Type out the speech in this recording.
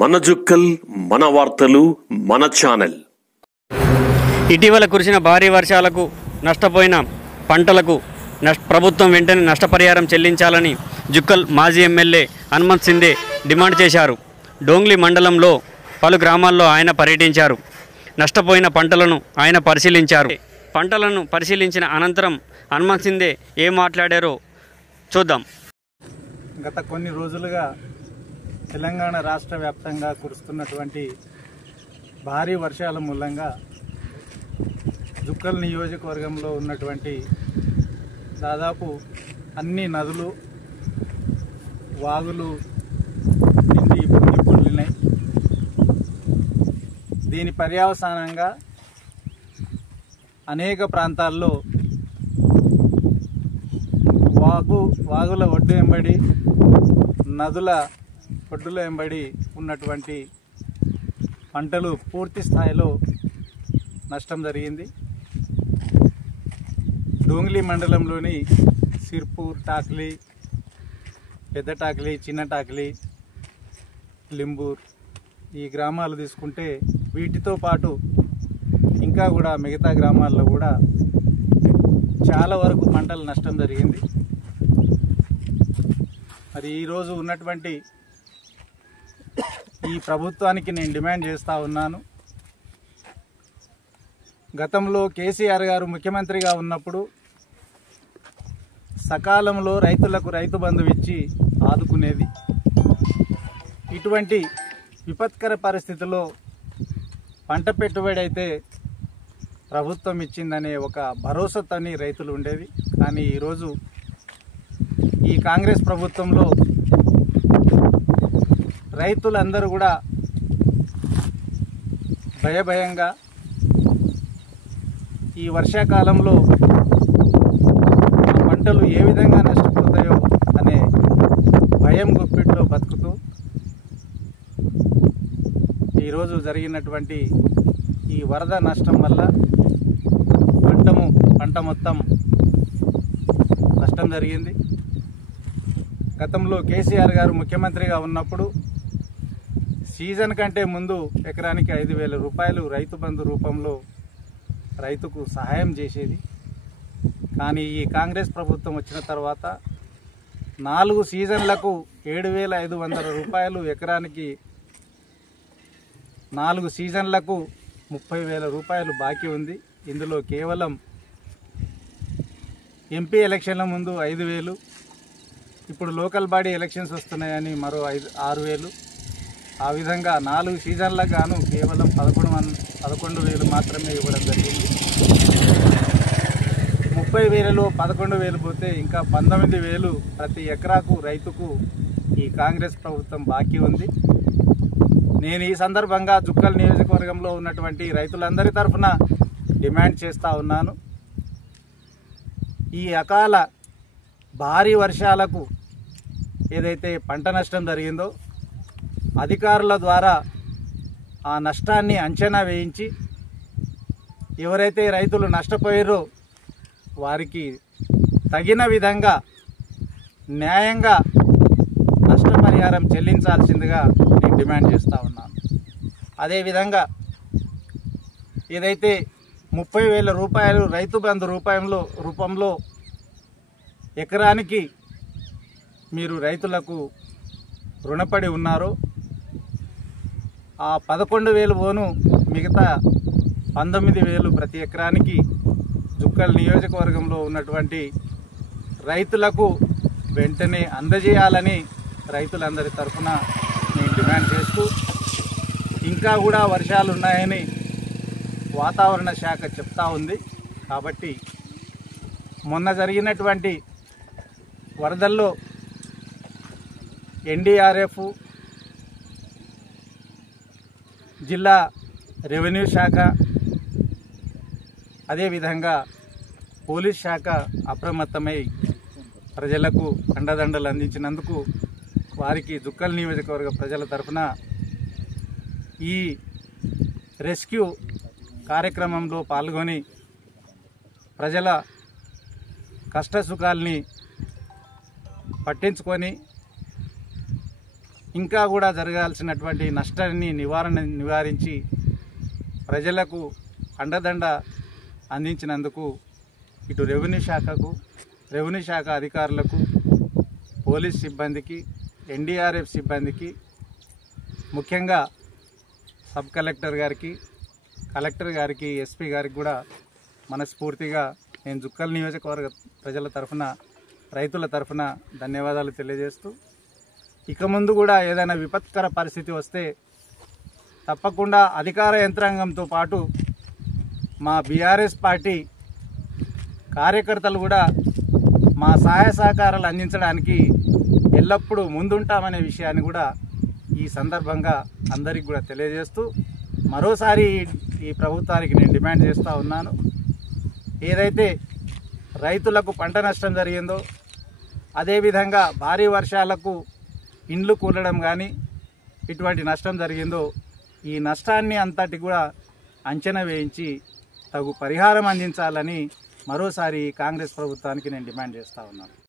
మన జుక్కల్, మన వార్తలు, మన ఛానల్. ఇటీవల కురిసిన భారీ వర్షాలకు నష్టపోయిన పంటలకు ప్రభుత్వం వెంటనే నష్టపరిహారం చెల్లించాలని జుక్కల్ మాజీ ఎమ్మెల్యే హనుమంత్ సిందే డిమాండ్ చేశారు. డోంగ్లీ మండలంలో పలు గ్రామాల్లో ఆయన పర్యటించారు. నష్టపోయిన పంటలను ఆయన పరిశీలించారు. పంటలను పరిశీలించిన అనంతరం హనుమంత్ సిందే ఏం మాట్లాడారో చూద్దాం. గత కొన్ని రోజులుగా తెలంగాణ రాష్ట్ర వ్యాప్తంగా కురుస్తున్నటువంటి భారీ వర్షాల మూలంగా జుక్కల్ నియోజకవర్గంలో ఉన్నటువంటి దాదాపు అన్ని నదులు, వాగులు నిండి పొంగిపొర్లినాయి. దీని పర్యవసానంగా అనేక ప్రాంతాల్లో వాగుల ఒడ్డు వెంబడి, నదుల ఒడ్డుల వెంబడి ఉన్నటువంటి పంటలు పూర్తి స్థాయిలో నష్టం జరిగింది. డోంగ్లీ మండలంలోని సిర్పూర్, టాక్లీ, పెద్ద టాక్లీ, చిన్న టాక్లీ, లింబూర్ ఈ గ్రామాలు తీసుకుంటే వీటితో పాటు ఇంకా కూడా మిగతా గ్రామాల్లో కూడా చాలా వరకు పంటల నష్టం జరిగింది. మరి ఈరోజు ఉన్నటువంటి ఈ ప్రభుత్వానికి నేను డిమాండ్ చేస్తూ ఉన్నాను. గతంలో కేసీఆర్ గారు ముఖ్యమంత్రిగా ఉన్నప్పుడు సకాలంలో రైతులకు రైతు బంధు ఇచ్చి ఆదుకునేది. ఇటువంటి విపత్కర పరిస్థితుల్లో పంట పెట్టుబడి అయితే ప్రభుత్వం ఇచ్చిందనే ఒక భరోసాతోని రైతులు ఉండేది. కానీ ఈరోజు ఈ కాంగ్రెస్ ప్రభుత్వంలో రైతులందరూ కూడా భయంగా ఈ వర్షాకాలంలో పంటలు ఏ విధంగా నష్టపోతాయో అనే భయం గుప్పిట్లో బతుకుతూ ఈరోజు జరిగినటువంటి ఈ వరద నష్టం వల్ల పంట మొత్తం నష్టం జరిగింది. గతంలో కేసీఆర్ గారు ముఖ్యమంత్రిగా ఉన్నప్పుడు సీజన్ కంటే ముందు ఎకరానికి 5,000 రూపాయలు రైతు బంధు రూపంలో రైతుకు సహాయం చేసేది. కానీ ఈ కాంగ్రెస్ ప్రభుత్వం వచ్చిన తర్వాత 4 సీజన్లకు 7,500 రూపాయలు ఎకరానికి, 4 సీజన్లకు 30,000 రూపాయలు బాకీ ఉంది. ఇందులో కేవలం ఎంపీ ఎలక్షన్ల ముందు 5,000, ఇప్పుడు లోకల్ బాడీ ఎలక్షన్స్ వస్తున్నాయని మరో 6,000, ఆ విధంగా 4 సీజన్లకు గాను కేవలం 11,000 మాత్రమే ఇవ్వడం జరిగింది. 30,000లో 11,000 పోతే ఇంకా 19,000 ప్రతి ఎకరాకు రైతుకు ఈ కాంగ్రెస్ ప్రభుత్వం బాకీ ఉంది. నేను ఈ సందర్భంగా జుక్కల్ నియోజకవర్గంలో ఉన్నటువంటి రైతులందరి తరఫున డిమాండ్ చేస్తూ ఉన్నాను. ఈ అకాల భారీ వర్షాలకు ఏదైతే పంట నష్టం జరిగిందో అధికారుల ద్వారా ఆ నష్టాన్ని అంచనా వేయించి ఎవరైతే రైతులు నష్టపోయారో వారికి తగిన విధంగా న్యాయంగా నష్టపరిహారం చెల్లించాల్సిందిగా నేను డిమాండ్ చేస్తూ ఉన్నాను. అదేవిధంగా ఏదైతే 30,000 రూపాయలు రైతు బంధు రూపంలో ఎకరానికి మీరు రైతులకు రుణపడి ఉన్నారో ఆ 11,000 పోను మిగతా 19,000 ప్రతి ఎకరానికి జుక్కల్ నియోజకవర్గంలో ఉన్నటువంటి రైతులకు వెంటనే అందజేయాలని రైతులందరి తరఫున నేను డిమాండ్ చేస్తూ, ఇంకా కూడా వర్షాలు ఉన్నాయని వాతావరణ శాఖ చెప్తా ఉంది. కాబట్టి మొన్న జరిగినటువంటి వరదల్లో NDRF, జిల్లా రెవెన్యూ శాఖ, అదేవిధంగా పోలీస్ శాఖ అప్రమత్తమై ప్రజలకు అండదండలు అందించినందుకు వారికి జుక్కల్ నియోజకవర్గ ప్రజల తరఫున ఈ రెస్క్యూ కార్యక్రమంలో పాల్గొని ప్రజల కష్టసుఖాల్ని పట్టించుకొని ఇంకా కూడా జరగాల్సినటువంటి నష్టాన్ని నివారించి ప్రజలకు అండదండ అందించినందుకు ఇటు రెవెన్యూ శాఖ అధికారులకు, పోలీస్ సిబ్బందికి, ఎన్డీఆర్ఎఫ్ సిబ్బందికి, ముఖ్యంగా సబ్ కలెక్టర్ గారికి, కలెక్టర్ గారికి, ఎస్పీ గారికి కూడా మనస్ఫూర్తిగా నేను జుక్కల్ నియోజకవర్గ ప్రజల తరఫున, రైతుల తరఫున ధన్యవాదాలు తెలియజేస్తూ, ఇక ముందు కూడా ఏదైనా విపత్కర పరిస్థితి వస్తే తప్పకుండా అధికార యంత్రాంగంతో పాటు మా బీఆర్ఎస్ పార్టీ కార్యకర్తలు కూడా మా సహాయ సహకారాలు అందించడానికి ఎల్లప్పుడూ ముందుంటామనే విషయాన్ని కూడా ఈ సందర్భంగా అందరికీ కూడా తెలియజేస్తూ, మరోసారి ఈ ప్రభుత్వానికి నేను డిమాండ్ చేస్తూ ఉన్నాను. ఏదైతే రైతులకు పంట నష్టం జరిగిందో, అదేవిధంగా భారీ వర్షాలకు ఇండ్లు కూలడం కానీ ఇటువంటి నష్టం జరిగిందో, ఈ నష్టాన్ని అంతటి కూడా అంచనా వేయించి తగు పరిహారం అందించాలని మరోసారి కాంగ్రెస్ ప్రభుత్వానికి నేను డిమాండ్ చేస్తూ ఉన్నాను.